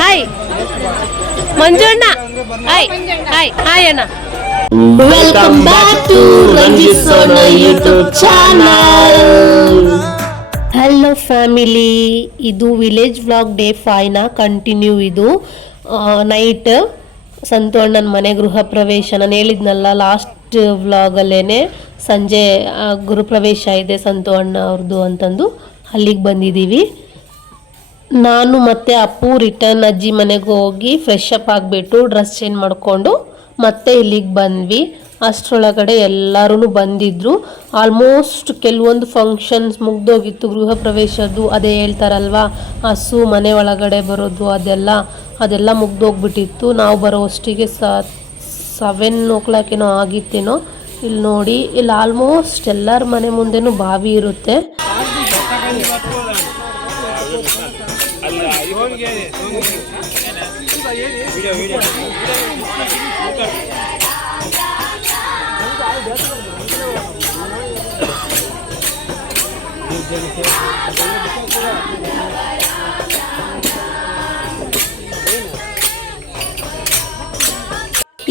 Hi Manjanna. Hi hi hi ಅಣ್ಣ. Welcome back to Ranjith Sona YouTube channel. Hello family, ಇದು village vlog day 5ನ continue. ಇದು night Santu ಅಣ್ಣನ ಮನೆ ಗೃಹ ಪ್ರವೇಶ. ನಾನು ಹೇಳಿದ್ನಲ್ಲ ಲಾಸ್ಟ್ ವ್ಲಾಗಲ್ಲೇ ಸಂಜೆ ಗೃಹಪ್ರವೇಶ ಇದೆ ಸಂತು ಅಣ್ಣ ಅವ್ರದ್ದು ಅಂತಂದು ಅಲ್ಲಿಗೆ ಬಂದಿದ್ದೀವಿ. ನಾನು ಮತ್ತು ಅಪ್ಪು ರಿಟರ್ನ್ ಅಜ್ಜಿ ಮನೆಗೆ ಹೋಗಿ ಫ್ರೆಶ್ ಅಪ್ ಆಗಿಬಿಟ್ಟು ಡ್ರೆಸ್ ಚೇಂಜ್ ಮಾಡಿಕೊಂಡು ಮತ್ತೆ ಇಲ್ಲಿಗೆ ಬಂದ್ವಿ. ಅಷ್ಟರೊಳಗಡೆ ಎಲ್ಲರೂ ಬಂದಿದ್ದರು. ಆಲ್ಮೋಸ್ಟ್ ಕೆಲವೊಂದು ಫಂಕ್ಷನ್ಸ್ ಮುಗ್ದೋಗಿತ್ತು. ಗೃಹ ಪ್ರವೇಶದ್ದು ಅದೇ ಹೇಳ್ತಾರಲ್ವ, ಹಸು ಮನೆ ಒಳಗಡೆ ಬರೋದು ಅದೆಲ್ಲ ಮುಗ್ದೋಗ್ಬಿಟ್ಟಿತ್ತು. ನಾವು ಬರೋ ಅಷ್ಟಿಗೆ 7 o'clock ಆಗಿತ್ತೇನೋ. ಇಲ್ಲಿ ನೋಡಿ, ಇಲ್ಲಿ ಆಲ್ಮೋಸ್ಟ್ ಎಲ್ಲರ ಮನೆ ಮುಂದೆನೂ ಬಾವಿ ಇರುತ್ತೆ.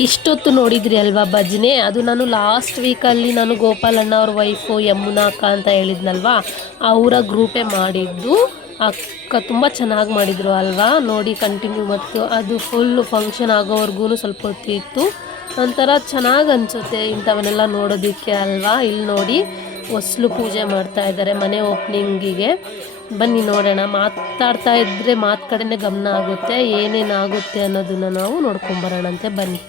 ಇಷ್ಟೊತ್ತು ನೋಡಿದ್ರಿ ಅಲ್ವಾ ಭಜನೆ, ಅದು ನಾನು ಲಾಸ್ಟ್ ವೀಕಲ್ಲಿ ನಾನು ಗೋಪಾಲಣ್ಣ ಅವ್ರ ವೈಫು ಯಮುನಾ ಅಕ್ಕ ಅಂತ ಹೇಳಿದ್ನಲ್ವಾ, ಅವರ ಗ್ರೂಪೇ ಮಾಡಿದ್ದು. ಅಕ್ಕ ತುಂಬ ಚೆನ್ನಾಗಿ ಮಾಡಿದರು ಅಲ್ವಾ. ನೋಡಿ ಕಂಟಿನ್ಯೂ, ಮತ್ತು ಅದು ಫುಲ್ಲು ಫಂಕ್ಷನ್ ಆಗೋವರೆಗೂ ಸ್ವಲ್ಪ ಹೊತ್ತಿತ್ತು. ಒಂಥರ ಚೆನ್ನಾಗಿ ಅನಿಸುತ್ತೆ ಇಂಥವನ್ನೆಲ್ಲ ನೋಡೋದಕ್ಕೆ ಅಲ್ವಾ. ಇಲ್ಲಿ ನೋಡಿ ಹೊಸ್ಲು ಪೂಜೆ ಮಾಡ್ತಾ ಇದ್ದಾರೆ ಮನೆ ಓಪ್ನಿಂಗಿಗೆ. ಬನ್ನಿ ನೋಡೋಣ. ಮಾತಾಡ್ತಾ ಇದ್ದರೆ ಮಾತು ಕಡೆನೇ ಗಮನ ಆಗುತ್ತೆ, ಏನೇನಾಗುತ್ತೆ ಅನ್ನೋದನ್ನು ನಾವು ನೋಡ್ಕೊಂಬರೋಣಂತೆ ಬನ್ನಿ.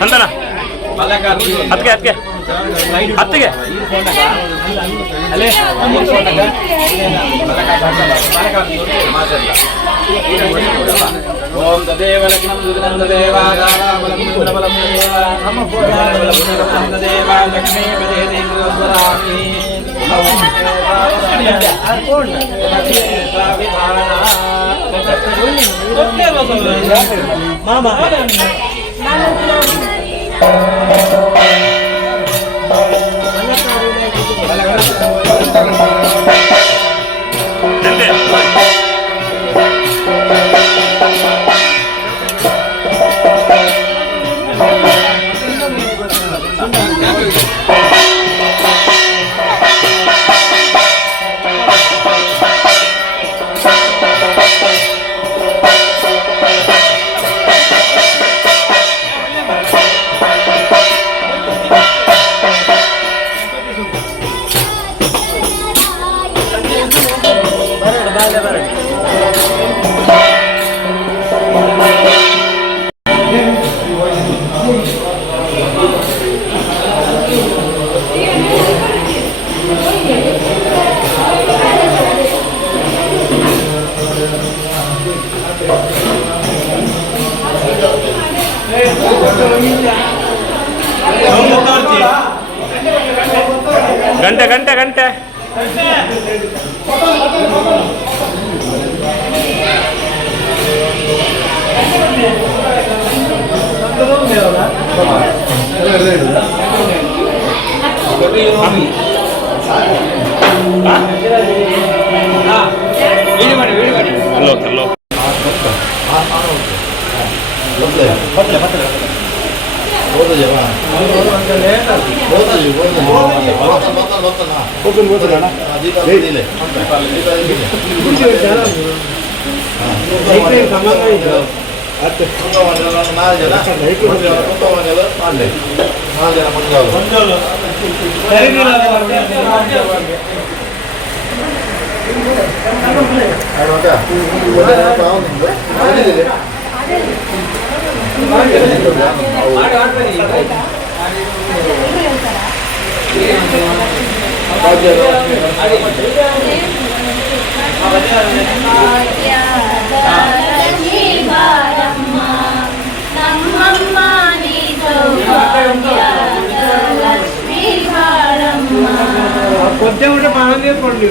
ಸಂತನ ಅದಕ್ಕೆ ಅದಕ್ಕೆ ಹತ್ತಿಗೆ ಓಂ ತದೇವ ಲಗ್ನಂ ದುರ್ಗಂ ತದೇವ ದಾರಾಬಲಂ ದುರ್ಬಲಂ ತದೇವ ಲಕ್ಷ್ಮೀ ಪದೇ ದೇವಸ್ವರಾಮಿ ಮಾಮ ಗಂಟೆ ಗಂಟೆ ಗಂಟೆ ಹಲೋ ಹಲೋ కొంచెం ఉంటే పనం చేసుకోండి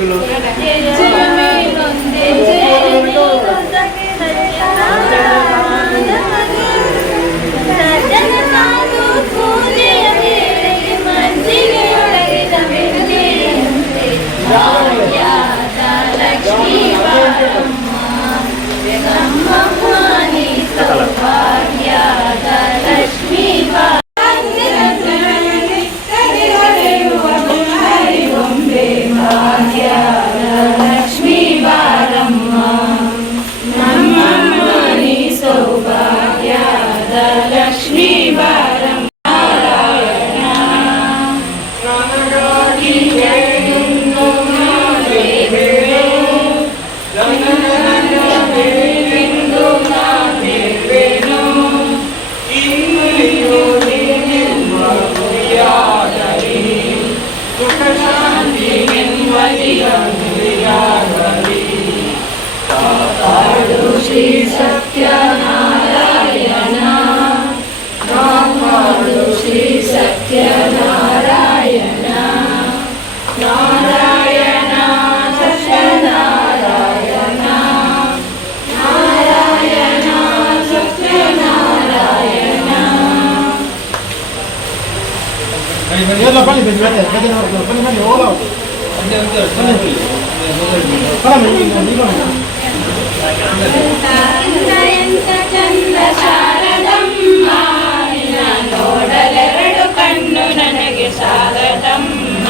ನೋಡಲೆರಡು ಕಣ್ಣು ನನಗೆ ಸಾಲದಮ್ಮ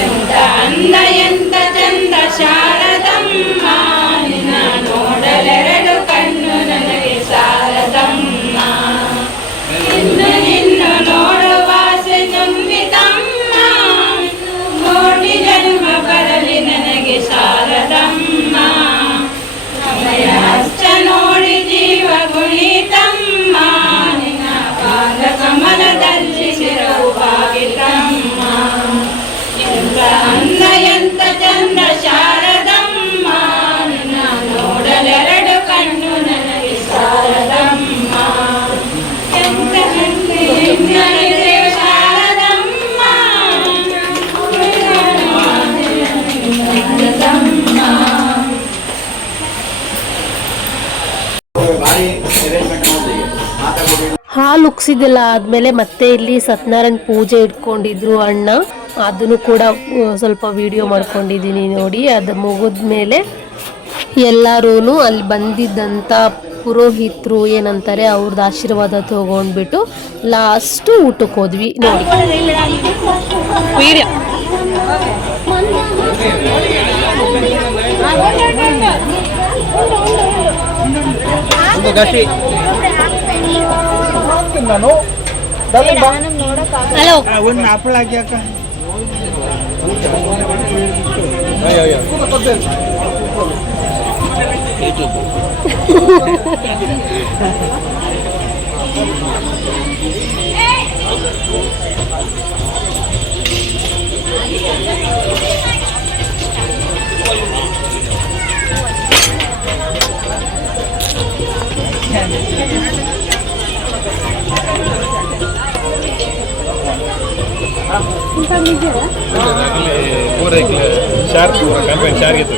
ಎಂತ ಅಂದ ಎಂತ ಚಂದ ಶಾರದಮ್ಮ ನಿನ್ನ ನೋಡಲೆರಡು ಕಣ್ಣು ನನಗೆ ಸಾಲದಮ್ಮ ಇನ್ನು ನಿನ್ನು ನೋಡುವಾಸೆ ತುಂಬಿತಮ್ಮ ಕೋಟಿ ಜನ್ಮ ಬರಲಿ ನನಗೆ ಸಾಲದಮ್ಮ ಸಮಯ ಹಸ್ತ ನೋಡಿ ಜೀವ ಗುಣಿತಮ್ಮ ನಿನ್ನ ಪಾದ ಕಮಲದಲ್ಲಿ ಶಿರವು ಬಾಗಿತಮ್ಮ ಎಂತ ಅಂದ ಎಂತ ಚಂದ ಶಾರದಮ್ಮ ನಿನ್ನ ನೋಡಲೆರಡು ಕಣ್ಣು ನನಗೆ ಸಾಲದಮ್ಮ ಎಂತ ನನಗೆ ಶಾರದಮ್ಮ ಹಾಲು ಉಕ್ಸಿದೆಲ್ಲ ಆದಮೇಲೆ ಮತ್ತೆ ಇಲ್ಲಿ ಸತ್ಯನಾರಾಯಣ ಪೂಜೆ ಇಟ್ಕೊಂಡಿದ್ರು ಅಣ್ಣ, ಅದನ್ನು ಕೂಡ ಸ್ವಲ್ಪ ವಿಡಿಯೋ ಮಾಡ್ಕೊಂಡಿದ್ದೀನಿ ನೋಡಿ. ಅದು ಮುಗಿದ್ಮೇಲೆ ಎಲ್ಲರೂ ಅಲ್ಲಿ ಬಂದಿದ್ದಂಥ ಪುರೋಹಿತರು ಏನಂತಾರೆ ಅವ್ರದ್ದು ಆಶೀರ್ವಾದ ತಗೊಂಡ್ಬಿಟ್ಟು ಲಾಸ್ಟು ಊಟಕ್ಕೆ ಹೋದ್ವಿ ನೋಡಿ. ವಿಡಿಯೋ ಹಲೋ ಒಂದು ಆಪಲ್ ಹಾಕಿ ಅಕ್ಕ पूरा शार पूरा कैंपेन शार घेतो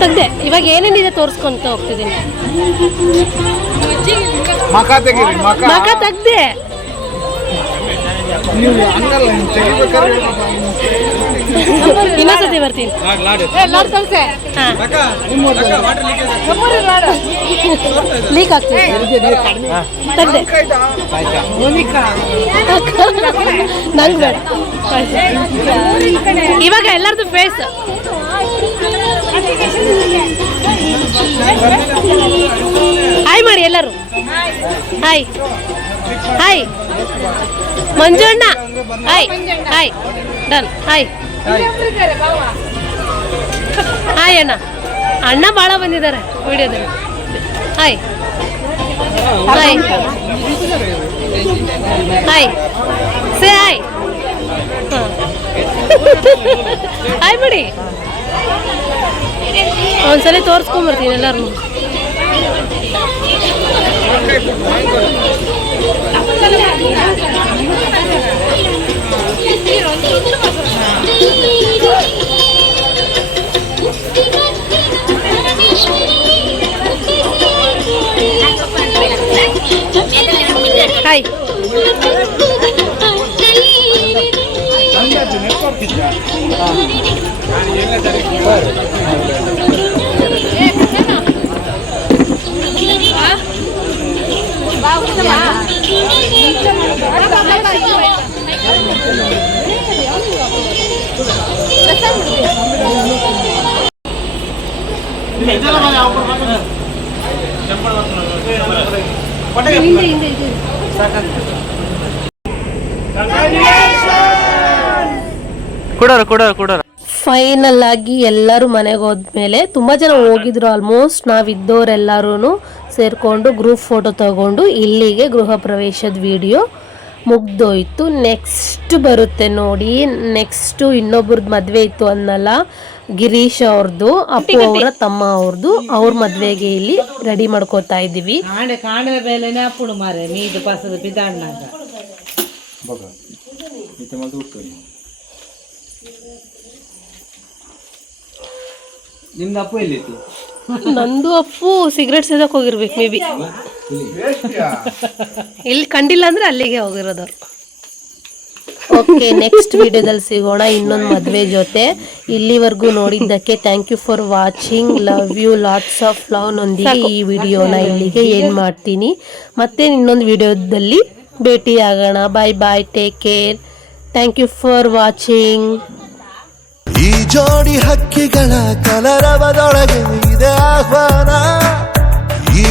ತೆಗ್ದೆ ಇವಾಗ ಏನೇನಿದೆ ತೋರಿಸ್ಕೊಂತ ಹೋಗ್ತಿದ್ದೀನಿ. ಮಕ ತೆಗೀರಿ, ಮಗ ತೆಗ್ದೆ. ಇನ್ನೊಂದ್ಸತಿ ಬರ್ತೀನಿ. ಲೀಕ್ ಆಗ್ತದೆ. ತೆಗ್ದೆ. ನಂಗೆ ಬೇಡ. ಇವಾಗ ಎಲ್ಲರದು ಫೇಸ್ ಹಾಯ್ ಮಾಡಿ ಎಲ್ಲರೂ. Hi hi Manjanna. Hi hi done. Hi hi ಅಣ್ಣ. ಅಣ್ಣ ಭಾಳ ಬಂದಿದ್ದಾರೆ ವಿಡಿಯೋದಲ್ಲಿ. Hi hi hi say hi. Hi ಬಿಡಿ. ಒಂದ್ಸಲ ತೋರಿಸ್ಕೊಂಬರ್ತೀನಿ ಎಲ್ಲರೂ. ಹಾಯ್ ಫೈನಲ್ ಆಗಿ ಎಲ್ಲರೂ ಮನೆಗೆ ಹೋದ್ಮೇಲೆ ತುಂಬ ಜನ ಹೋಗಿದ್ರು. ಆಲ್ಮೋಸ್ಟ್ ನಾವಿದ್ದವರೆಲ್ಲರೂ ಸೇರಿಕೊಂಡು ಗ್ರೂಪ್ ಫೋಟೋ ತಗೊಂಡು ಇಲ್ಲಿಗೆ ಗೃಹ ಪ್ರವೇಶದ ವಿಡಿಯೋ ಮುಗ್ದೋಯ್ತು. ನೆಕ್ಸ್ಟ್ ಬರುತ್ತೆ ನೋಡಿ. ನೆಕ್ಸ್ಟು ಇನ್ನೊಬ್ರದ್ದು ಮದುವೆ ಇತ್ತು ಅನ್ನಲ್ಲ, ಗಿರೀಶ್ ಅವ್ರದ್ದು, ಅಪ್ಪು ಅವರ ತಮ್ಮ ಅವ್ರದ್ದು. ಅವ್ರ ಮದುವೆಗೆ ಇಲ್ಲಿ ರೆಡಿ ಮಾಡ್ಕೋತಾ ಇದ್ದೀವಿ. ನಿಮ್ದು ಅಪ್ಪು ಎಲ್ಲಿತ್ತು? ನಂದು ಅಪ್ಪು ಸಿಗರೇಟ್ ಸೇದಕ್ಕೆ ಹೋಗಿರ್ಬೇಕು ಮೇ ಬಿ. ಇಲ್ಲಿ ಕಂಡಿಲ್ಲ ಅಂದ್ರೆ ಅಲ್ಲಿಗೆ ಹೋಗಿರೋದವ್ರು. ಓಕೆ, ನೆಕ್ಸ್ಟ್ ವಿಡಿಯೋದಲ್ಲಿ ಸಿಗೋಣ ಇನ್ನೊಂದು ಮದುವೆ ಜೊತೆ. ಇಲ್ಲಿವರೆಗೂ ನೋಡಿದ್ದಕ್ಕೆ thank you for watching. Love you, lots of love ನೊಂದಿಗೆ ಈ ವಿಡಿಯೋನ ಇಲ್ಲಿಗೆ ಎಂಡ್ ಮಾಡ್ತೀನಿ. ಮತ್ತೆ ಇನ್ನೊಂದು ವಿಡಿಯೋದಲ್ಲಿ ಭೇಟಿ ಆಗೋಣ. Bye bye, take care. Thank you for watching. ಈ ಜೋಡಿ ಹಕ್ಕಿಗಳ ಕಲರವದೊಳಗೆ ಇದೆ ಆಹ್ವಾನ. ಈ